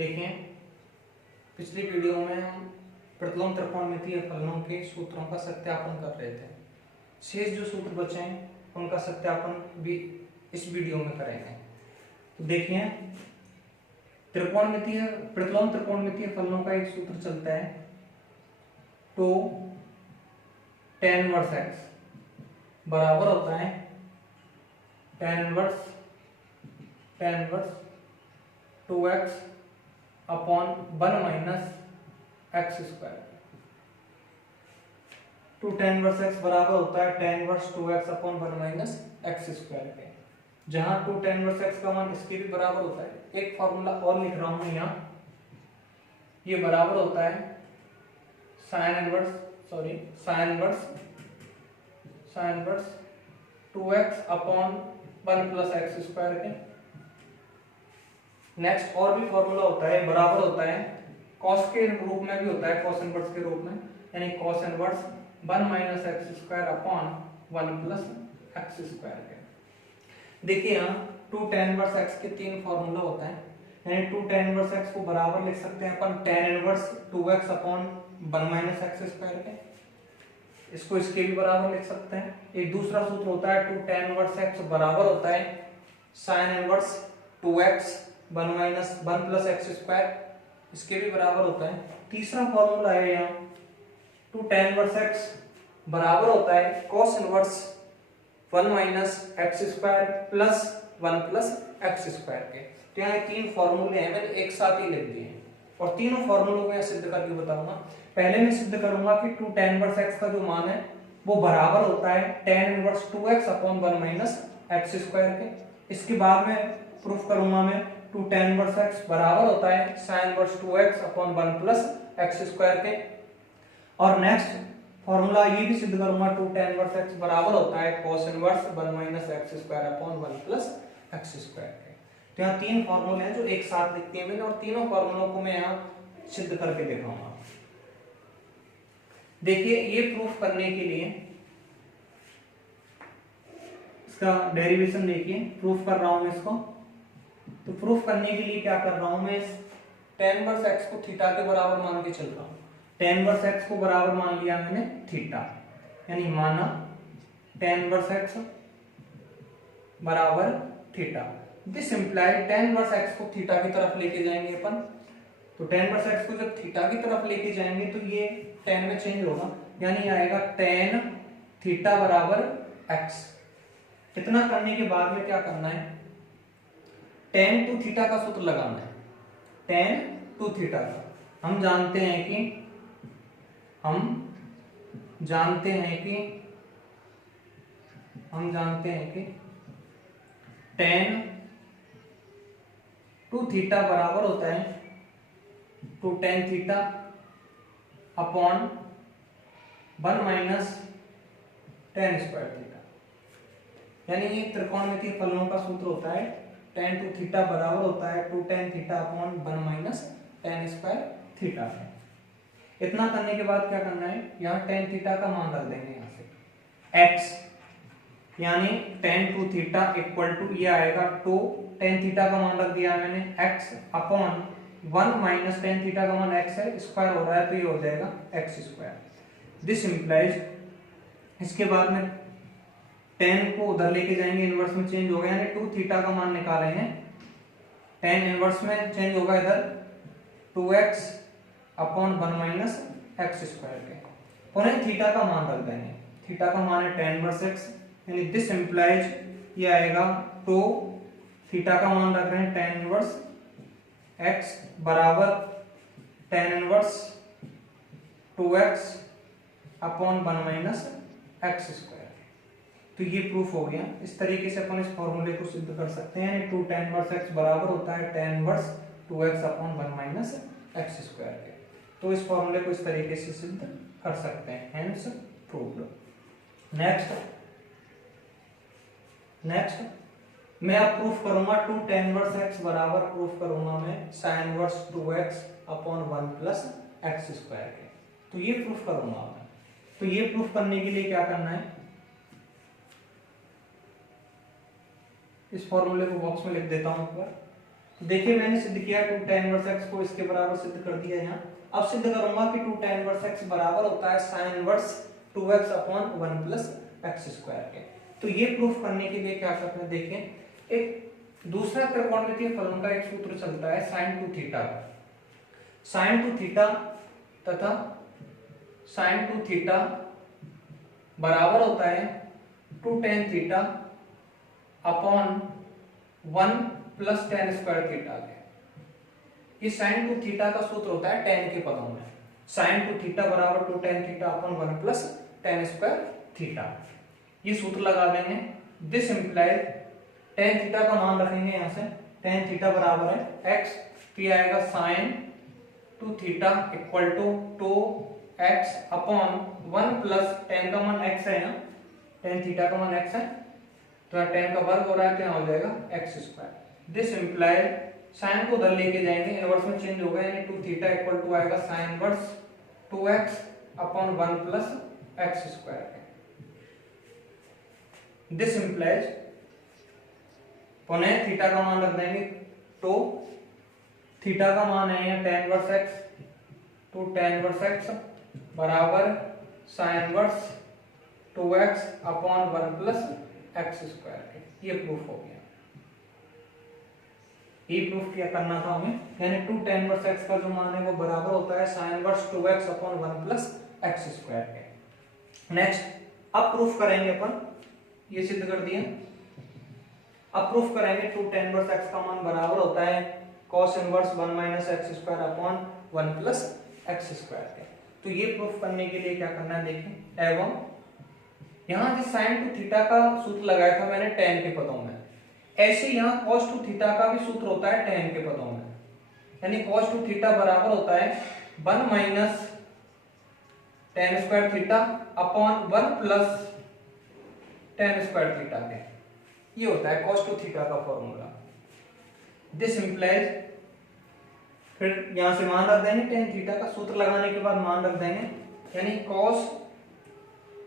देखें, पिछली वीडियो में हम प्रतिलोम त्रिकोणमितीय फलनों के सूत्रों का सत्यापन कर रहे थे। शेष जो सूत्र बचे हैं उनका सत्यापन भी इस वीडियो में करेंगे। तो देखिए, प्रतिलोम त्रिकोणमितीय फलनों का एक सूत्र चलता है, तो tan इनवर्स x बराबर होता है tan inverse 2x upon 1 minus x square. तो tan इनवर्स x बराबर होता है tan inverse 2x upon 1 minus x square के, जहां 2 tan इनवर्स x का मान इसके भी बराबर होता है। एक फॉर्मूला और लिख रहा हूं यहाँ, ये बराबर होता है sin inverse 2x upon 1 plus x square के। नेक्स्ट और भी फॉर्मूला होता है, बराबर होता है cos के रूप में भी होता है, cos इनवर्स के रूप में, यानी cos inverse 1 minus x square upon 1 plus x square के। देखिए यहाँ 2 tan इनवर्स x के तीन फॉर्मूला होता है, यानी 2 tan इनवर्स x को बराबर लिख सकते हैं अपन tan inverse 2x upon 1 minus x square के। इसको इसके भी बराबर लिख सकते हैं। एक दूसरा सूत्र होता है 2 tan इनवर्स x बराबर होता है sin inverse 2x 1 minus 1 plus x square, इसके भी बराबर होता है। तीसरा फॉर्मूला है यहाँ 2 tan इनवर्स x बराबर होता है cos inverse 1 minus x square plus 1 plus x square के। तो यहाँ तीन फॉर्मूले हैं, मैंने एक साथ ही लिख दिए हैं और तीनों फॉर्मूलों को यहाँ सिद्ध करके बताऊंगा। पहले मैं सिद्ध करूंगा कि 2 tan इनवर्स x का जो मान है वो बराबर होता है tan inverse 2x upon 1 minus x square के। इसके बाद में प्रूफ करूंगा मैं 2 tan इनवर्स x बराबर होता है sin inverse 2x upon 1 plus x square के। और नेक्स्ट फॉर्मूला ये भी सिद्ध करूंगा 2 tan इनवर्स x बराबर होता है cos inverse 1 minus x square upon 1 plus x square के। तो यहाँ तीन फॉर्मूले हैं जो एक साथ लिखते हैं मैंने, और तीनों फॉर्मूलों को मैं यहाँ सिद्ध करके दिखाऊंगा। देखिए, ये प्रूफ करने के लिए इसका डेरिवेशन देखिए, प्रूफ कर रहा हूं मैं इसको। तो प्रूफ करने के लिए क्या कर रहा हूं मैं, tan इनवर्स x को थीटा के बराबर मान के चल रहा हूं। tan इनवर्स x को बराबर मान लिया मैंने थीटा, यानी माना tan इनवर्स x बराबर theta. This imply tan inverse x को थीटा की तरफ लेके जाएंगे अपन। तो tan इनवर्स x को जब थीटा की तरफ लेके जाएंगे तो ये tan में चेंज होगा, यानी आएगा tan थीटा बराबर x। इतना करने के बाद में क्या करना है, tan टू थीटा का सूत्र लगाना है। tan टू थीटा का हम जानते हैं कि tan टू थीटा बराबर होता है 2 tan theta upon 1 minus tan square theta. यानी ये त्रिकोणमितीय फलनों का सूत्र होता है tan टू थीटा बराबर होता है 2 tan theta upon 1 minus tan square theta है। इतना करने के बाद क्या करना है, यहाँ tan थीटा का मान रख देंगे यहाँ से x, यानी tan two theta equal to ये आएगा 2 tan थीटा का मान रख दिया मैंने x upon 1 minus tan theta का मान x है, स्क्वायर हो रहा है तो ये हो जाएगा x स्क्वायर। दिस इंप्लाइज, इसके बाद में tan को उधर लेके जाएंगे, इनवर्स में चेंज होगा, यानी 2 थीटा का मान निकाले हैं, tan इनवर्स में चेंज होगा इधर 2x upon 1 minus x square के। पुनः थीटा का मान रख देंगे, थीटा का मान है tan इनवर्स x, यानी दिस इंप्लाइज ये आएगा 2 थीटा का मान रख रहे हैं tan इनवर्स x बराबर tan inverse 2x upon 1 minus x square. तो ये प्रूफ हो गया। इस तरीके से अपन इस फॉर्मूले को सिद्ध कर सकते हैं, यानी 2 tan इनवर्स x बराबर होता है tan inverse 2x upon 1 minus x square के। तो इस फॉर्मूले को इस तरीके से सिद्ध कर सकते हैं, हेंस प्रूव्ड। नेक्स्ट मैं अब प्रूफ करूंगा 2 tan इनवर्स x बराबर प्रूफ करूंगा मैं sin inverse 2x upon 1 plus x square के। तो ये प्रूफ करूंगा मैं। तो ये प्रूफ करने के लिए क्या करना है, इस फॉर्मूले को बॉक्स में लिख देता हूं ऊपर। तो देखिए मैंने सिद्ध किया 2 tan इनवर्स x को इसके बराबर सिद्ध कर दिया यहाँ। अब सिद्ध करूंगा कि 2 tan इनवर्स x बराबर होता है sin inverse 2x upon 1 plus x square के। तो ये प्रूफ करने के लिए क्या करते हैं, देखिए एक दूसरा त्रिकोणमितीय फलन का एक सूत्र चलता है sin 2 थीटा। sin 2 थीटा तथा sin 2 थीटा बराबर होता है 2 tan theta upon 1 plus tan square theta के। ये sin 2 थीटा का सूत्र होता है tan के पदों में। sin 2 थीटा बराबर 2 tan theta upon 1 plus tan square theta, ये सूत्र लगा देंगे। दिस इंप्लाइज tan थीटा का मान रखेंगे यहाँ से, tan थीटा बराबर है x, तो ये आएगा sin 2 theta equal to 2x upon 1 plus tan का मान x है यहाँ, tan थीटा का मान x है, तो tan का वर्ग हो रहा है तो यहाँ हो जाएगा x square. This implies sine को उधर लेके जाएंगे, इनवर्स में चेंज होगा, यानी 2 थीटा इक्वल टू आएगा sine inverse 2x upon 1 plus x square. This implies पुनः थीटा का मान रख देंगे, तो थीटा का मान है यहाँ tan इनवर्स x, तो tan इनवर्स x बराबर sine inverse 2x upon 1 plus x square. ये प्रूफ हो गया। ये प्रूफ क्या करना था हमें, यानी 2 tan इनवर्स x का जो मान है वो बराबर होता है sin inverse 2x upon 1 plus x square के। नेक्स्ट अब प्रूफ करेंगे अपन, ये सिद्ध कर दिया। अब प्रूफ करेंगे 2 tan इनवर्स x का मान बराबर होता है cos inverse 1 minus x square upon 1 plus x square के। तो ये प्रूफ करने के लिए क्या करना है, देखिए एवं यहाँ जो sin 2 थीटा का सूत्र लगाया था मैंने tan के पदों में, ऐसे यहाँ cos 2 थीटा का भी सूत्र होता है tan के पदों में, यानी cos 2 थीटा बराबर होता है 1 minus tan square theta upon 1 plus tan square theta के। ये होता है cos 2 थीटा का फॉर्मूला। दिस इंप्लाइज, फिर यहां से मान रख देंगे, tan थीटा का सूत्र लगाने के बाद मान रख देंगे, यानी cos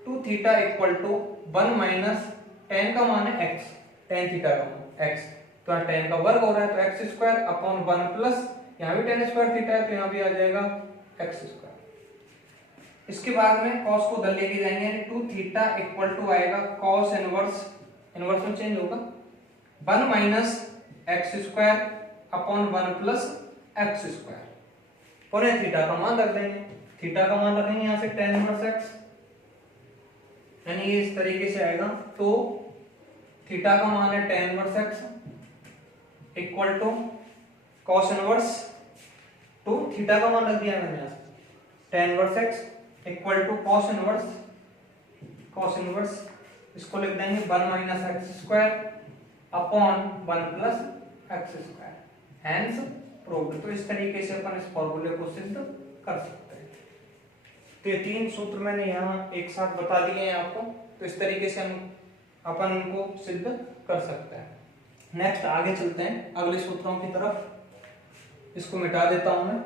2 theta equal to 1 minus tan का मान है x, tan थीटा का मान x, तो tan का वर्ग हो रहा है तो एक्स स्क्वायर अपॉन 1 प्लस यहाँ भी tan स्क्वायर थीटा है तो यहाँ भी आ जाएगा एक्स स्क्वायर। इसके बाद में cos को उधर लेके जाएंगे, यानी 2 थीटा इक्वल टू आएगा cos इनवर्स, इनवर्स में चेंज होगा 1 minus x square upon 1 plus x square. पुनः थीटा का मान रख देंगे, थीटा का मान रखेंगे यहाँ से tan इनवर्स x, यानी ये इस तरीके से आएगा। तो थीटा का मान है tan inverse x equal to cos inverse, तो थीटा का मान रख दिया मैंने यहाँ से tan inverse x equal to cos inverse, इसको लिख देंगे 1 minus x square upon 1 plus x square, hence proved. तो इस तरीके से अपन इस फॉर्मूले को सिद्ध कर सकते हैं। तो ये 3 सूत्र मैंने यहाँ एक साथ बता दिए हैं आपको, तो इस तरीके से हम अपन इनको सिद्ध कर सकते हैं। नेक्स्ट आगे चलते हैं अगले सूत्रों की तरफ, इसको मिटा देता हूं मैं।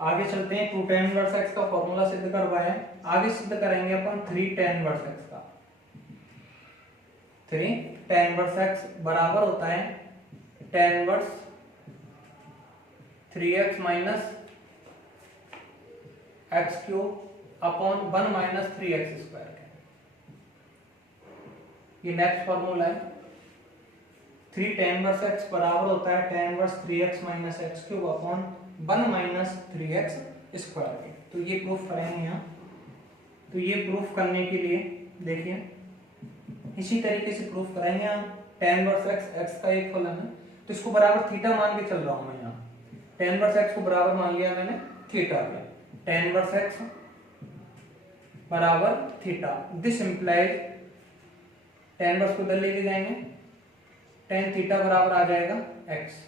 आगे चलते हैं, 2 tan इनवर्स x का फॉर्मूला सिद्ध करवाया है, आगे सिद्ध करेंगे अपन 3 tan इनवर्स x का। 3 tan इनवर्स x बराबर होता है tan inverse 3x minus x cube upon 1 minus 3x square. ये नेक्स्ट फॉर्मूला है। 3 tan इनवर्स x बराबर होता है tan inverse 3x minus x cube upon 1 minus 3x square के। तो ये प्रूफ करेंगे यहाँ। तो ये प्रूफ करने के लिए देखिए इसी तरीके से प्रूफ करेंगे हम। tan इनवर्स x का एक फलन है, तो इसको बराबर थीटा मान के चल रहा हूं मैं यहाँ। tan इनवर्स x को बराबर मान लिया मैंने थीटा पे। tan इनवर्स x बराबर theta. This implies tan inverse को इधर लेके जाएंगे, tan थीटा बराबर आ जाएगा x।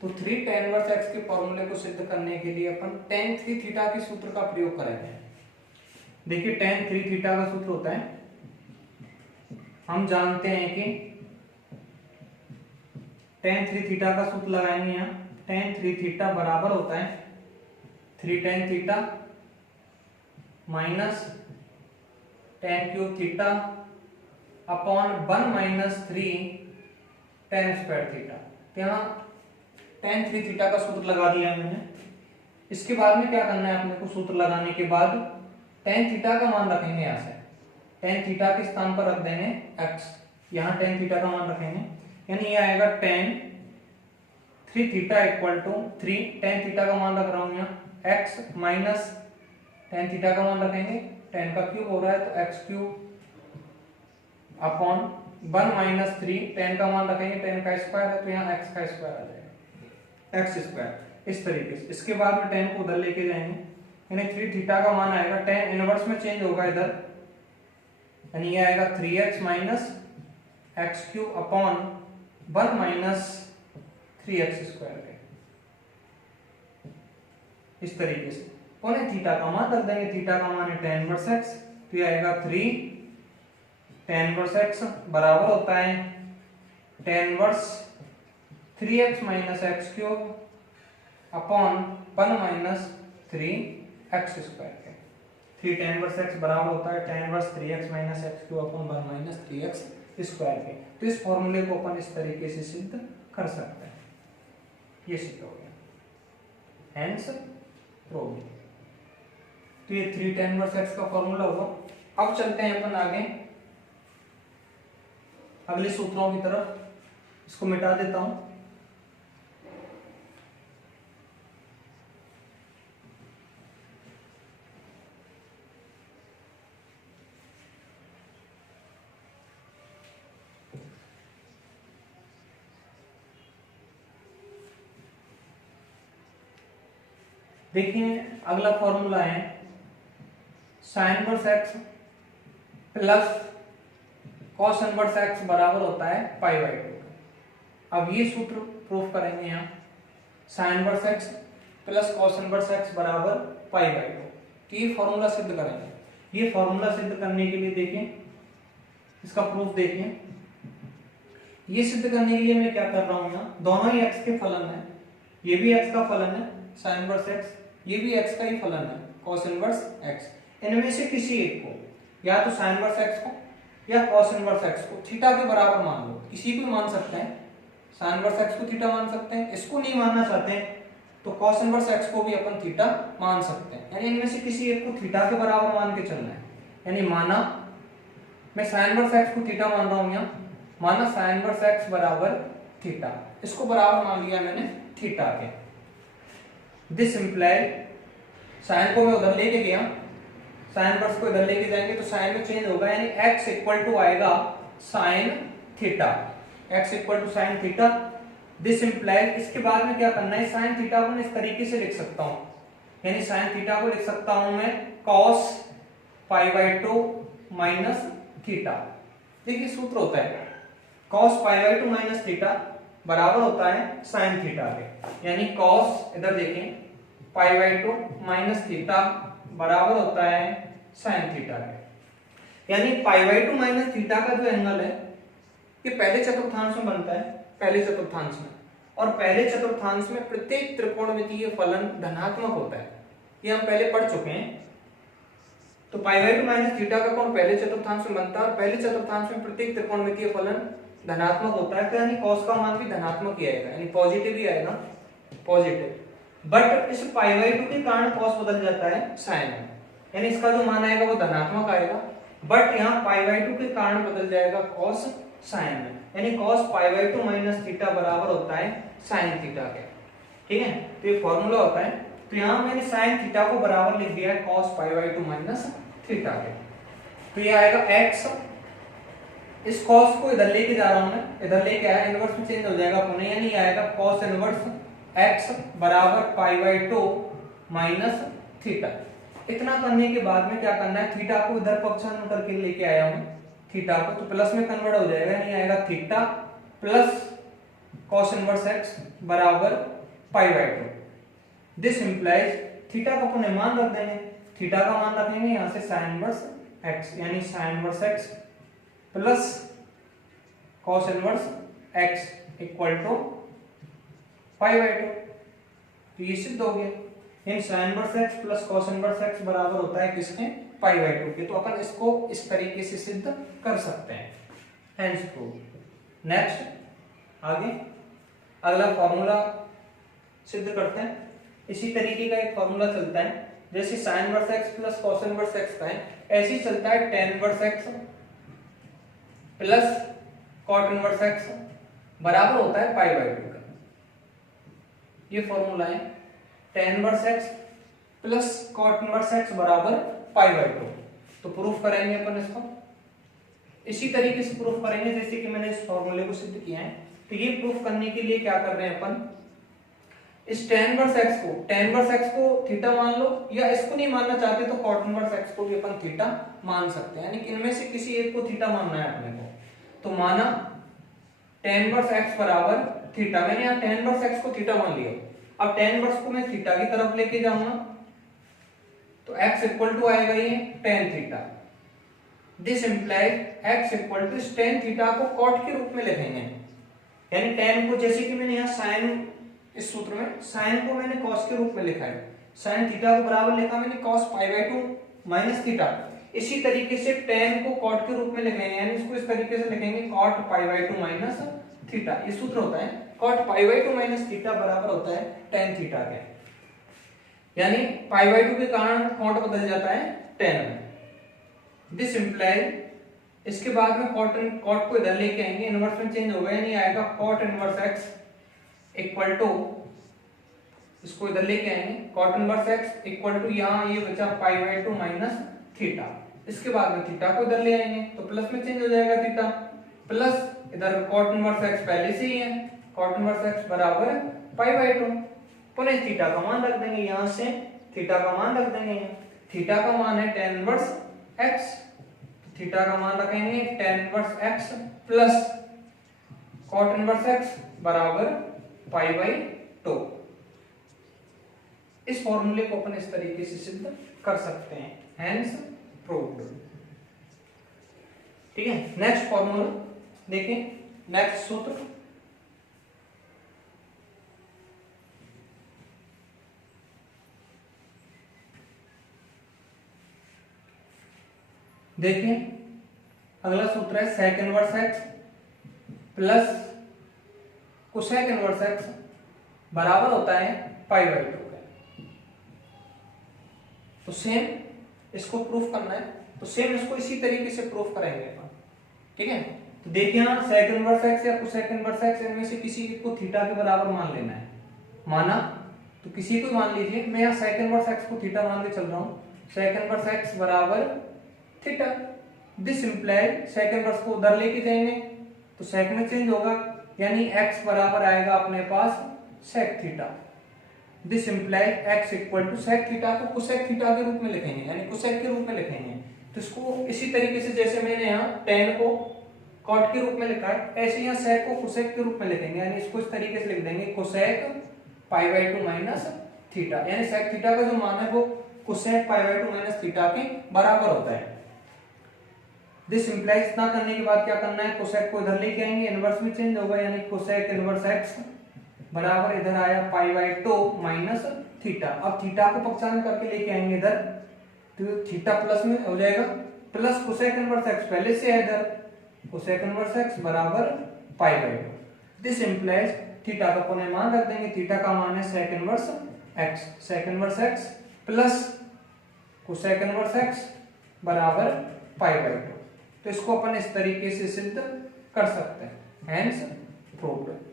तो 3 tan इनवर्स x के फॉर्मूले को सिद्ध करने के लिए अपन tan 3 थीटा के सूत्र का प्रयोग करेंगे। देखिए tan 3 थीटा का सूत्र होता है, हम जानते हैं कि tan 3 थीटा का सूत्र लगाएंगे यहाँ। tan 3 थीटा बराबर होता है 3 tan theta minus tan cube theta upon 1 minus 3 tan square theta. तो यहाँ tan 3 थीटा का सूत्र लगा दिया मैंने। इसके बाद में क्या करना है अपने को, सूत्र लगाने के बाद tan थीटा का मान रखेंगे यहाँ से, tan थीटा के स्थान पर रख देंगे x, यहाँ tan थीटा का मान रखेंगे, यानी ये आएगा tan 3 theta equal to 3 tan theta का मान रख रहा हूँ यहाँ x माइनस tan थीटा का मान रखेंगे, tan का क्यूब हो रहा है तो x cube upon 1 minus 3 tan का मान रखेंगे, tan का स्क्वायर है तो यहाँ x का स्क्वायर आ जाएगा, x स्क्वायर। इस तरीके से इसके बाद में tan को उधर लेके जाएंगे, यानी 3 थीटा का मान आएगा, tan इनवर्स में चेंज होगा इधर, यानी ये आएगा 3x minus x cube upon 1 minus 3x square के। इस तरीके से पुनः थीटा का मान रख देंगे, थीटा का मान है tan इनवर्स x, तो ये आएगा 3 tan इनवर्स x बराबर होता है tan inverse 3x minus x cube upon 1 minus 3x square के। 3 tan इनवर्स x बराबर होता है tan inverse 3x minus x cube upon 1 minus 3x square के। तो इस फॉर्मूले को अपन इस तरीके से सिद्ध कर सकते हैं। ये सिद्ध हो गया, हेंस प्रूव्ड। तो ये 3 tan इनवर्स x का फॉर्मूला हुआ। अब चलते हैं अपन आगे अगले सूत्रों की तरफ, इसको मिटा देता हूं। देखिए अगला फॉर्मूला है sin inverse x plus cos inverse x बराबर होता है पाई बाई 2। अब ये सूत्र प्रूफ करेंगे यहाँ, sin inverse x plus cos inverse x बराबर पाई बाई 2। तो ये फॉर्मूला सिद्ध करेंगे। ये फॉर्मूला सिद्ध करने के लिए देखिए इसका प्रूफ देखिए। ये सिद्ध करने के लिए मैं क्या कर रहा हूँ, यहाँ दोनों ही x के फलन है, ये भी x का फलन है sin इनवर्स x, ये भी x का ही फलन है cos इनवर्स x। इनमें से किसी एक को, या तो sin इनवर्स x को या cos इनवर्स x को थीटा के बराबर मान लो। किसी को मान सकते हैं, sin इनवर्स x को थीटा मान सकते हैं, इसको नहीं मानना चाहते हैं तो cos इनवर्स x को भी अपन थीटा मान सकते हैं। यानी इनमें से किसी एक को थीटा के बराबर मान के चलना है। यानी माना मैं sin इनवर्स x को थीटा मान रहा हूं, यहाँ माना sin इनवर्स x बराबर थीटा, इसको बराबर मान लिया मैंने थीटा के। दिस इंप्लाई साइन को मैं उधर लेके गया, साइन इनवर्स को इधर लेके जाएंगे तो साइन में चेंज होगा, यानी x इक्वल टू आएगा sine theta, x equal to sine theta. This imply इसके बाद में क्या करना है, साइन थीटा को मैं इस तरीके से लिख सकता हूं, यानी साइन थीटा को लिख सकता हूं मैं cos pi by 2 minus theta. देखिए सूत्र होता है cos pi by 2 minus theta बराबर होता है साइन थीटा के, यानी cos इधर देखें पाई बाई 2 माइनस थीटा बराबर होता है साइन थीटा के। यानी पाई बाई 2 माइनस थीटा का जो एंगल है ये पहले चतुर्थांश में बनता है, पहले चतुर्थांश में, और पहले चतुर्थांश में प्रत्येक त्रिकोणमितीय फलन धनात्मक होता है, ये हम पहले पढ़ चुके हैं। तो पाई बाई 2 माइनस थीटा का कोण पहले चतुर्थांश में बनता है और पहले चतुर्थांश में प्रत्येक त्रिकोणमितीय फलन धनात्मक होता है, तो यानी cos का मान भी धनात्मक ही आएगा, यानी पॉजिटिव ही आएगा, पॉजिटिव। बट इस पाई बाई 2 के कारण cos बदल जाता है sin में, यानी इसका जो मान आएगा वो धनात्मक आएगा, बट यहाँ पाई बाई 2 के कारण बदल जाएगा cos sin में, यानी cos pi by 2 minus theta बराबर होता है sin थीटा के। ठीक है, तो ये फॉर्मूला होता है। तो यहाँ मैंने sin थीटा को बराबर लिख दिया है cos pi by 2 minus theta के। तो ये आएगा x, इस cos को इधर लेके जा रहा हूं मैं, इधर लेके आया, इनवर्स में चेंज हो जाएगा पुनः, यानी आएगा cos इनवर्स x बराबर पाई बाई 2 माइनस थीटा। इतना करने के बाद में क्या करना है, थीटा को इधर पक्षांतर करके लेके आया हूं, थीटा को तो प्लस में कन्वर्ट हो जाएगा, नहीं आएगा theta plus cos inverse x बराबर π/2। दिस इंप्लाइज थीटा का अपन मान रख देंगे, थीटा का मान रखेंगे यहां से sin इनवर्स x, यानी sin inverse x plus cos inverse x equal to π/2। तो ये सिद्ध हो गया, इन sin inverse x plus cos inverse x बराबर होता है किसके, π/2 के। तो अपन इसको इस तरीके से सिद्ध कर सकते हैं, हेंस प्रूव। नेक्स्ट आगे अगला फॉर्मूला सिद्ध करते हैं। इसी तरीके का एक फॉर्मूला चलता है, जैसे sin inverse x plus cos inverse x का है, ऐसे ही चलता है tan inverse x plus cot inverse x बराबर होता है π/2 का। ये फॉर्मूला है, tan inverse x plus cot inverse x बराबर π/2। तो प्रूफ करेंगे अपन इसको, इसी तरीके से प्रूफ करेंगे जैसे कि मैंने इस फॉर्मूले को सिद्ध किया है। तो ये प्रूफ करने के लिए क्या कर रहे हैं अपन, इस tan इनवर्स x को थीटा मान लो, या इसको नहीं मानना चाहते तो cot इनवर्स x को भी अपन थीटा मान सकते हैं, यानी कि इनमें से किसी एक को थीटा मानना है अपने को। तो माना tan इनवर्स x बराबर थीटा, मैंने यहाँ tan इनवर्स x को थीटा मान लिया। अब tan इनवर्स को मैं थीटा की तरफ लेके जाऊंगा तो x इक्वल टू आएगा ये tan theta. This implies x equal to tan theta को cot के रूप में लिखेंगे, यानी tan को जैसे कि मैंने यहाँ sin, इस सूत्र में sin को मैंने cos के रूप में लिखा है, sin थीटा को बराबर लिखा मैंने cos π/2 माइनस थीटा। इसी तरीके से tan को cot के रूप में लिखेंगे, यानी इसको इस तरीके से लिखेंगे cot π/2 माइनस थीटा। ये सूत्र होता है cot π/2 माइनस थीटा बराबर होता है tan थीटा के, यानी π/2 के कारण cot बदल जाता है tan में। दिस इंप्लाइज, इसके बाद में cot को इधर लेके आएंगे, इनवर्स में चेंज होगा, यानी आएगा cot inverse x equal to, इसको इधर लेके आएंगे cot inverse x equal to, यहाँ ये बचा π/2 माइनस थीटा। इसके बाद में थीटा को इधर ले आएंगे तो प्लस में चेंज हो जाएगा थीटा, प्लस इधर cot इनवर्स x पहले से ही है, cot इनवर्स x बराबर π/2। पुनः थीटा का मान रख देंगे, यहां से थीटा का मान रख देंगे, थीटा का मान है tan इनवर्स x, थीटा का मान रखेंगे tan inverse x plus cot inverse x बराबर π/2। इस फॉर्मूले को अपन इस तरीके से सिद्ध कर सकते हैं, हेंस प्रूव्ड। ठीक है, नेक्स्ट फॉर्मूला देखें, नेक्स्ट सूत्र देखिए, अगला सूत्र है sec inverse x plus cosec inverse x बराबर होता है π/2 का। तो सेम इसको प्रूफ करना है, तो सेम इसको इसी तरीके से प्रूफ करेंगे अपन। ठीक है, तो देखिए यहाँ sec इनवर्स x या cosec इनवर्स x, इनमें से किसी एक को थीटा के बराबर मान लेना है। माना तो किसी को मान लीजिए, मैं यहाँ sec इनवर्स x को थीटा मान के चल रहा हूँ, sec इनवर्स x बराबर theta. This implies sec inverse को उधर लेके जाएंगे तो sec में चेंज होगा, यानी x बराबर आएगा अपने पास sec theta. This implies x equal to sec theta को cosec थीटा के रूप में लिखेंगे, यानी cosec के रूप में लिखेंगे। तो इसको इसी तरीके से जैसे मैंने यहाँ tan को cot के रूप में लिखा है, ऐसे यहाँ sec को cosec के रूप में लिखेंगे, यानी इसको इस तरीके से लिख देंगे cosec π/2 माइनस थीटा, यानी sec थीटा का जो मान है वो cosec π/2 माइनस थीटा के बराबर होता है। दिस इंप्लाइज, इतना करने के बाद क्या करना है, cosec को इधर लेके आएंगे, इनवर्स में चेंज होगा, यानी cosec इनवर्स x बराबर इधर आया π/2 माइनस थीटा। अब थीटा को पक्षांतर करके लेके आएंगे इधर, तो थीटा प्लस में हो जाएगा, प्लस cosec इनवर्स x पहले से है इधर, cosec इनवर्स x बराबर π/2। दिस इंप्लाइज, थीटा का पुनः मान रख देंगे, थीटा का मान है sec inverse x, sec inverse x plus cosec inverse x बराबर π/2। तो इसको अपन इस तरीके से सिद्ध कर सकते हैं, हेंस प्रूव्ड।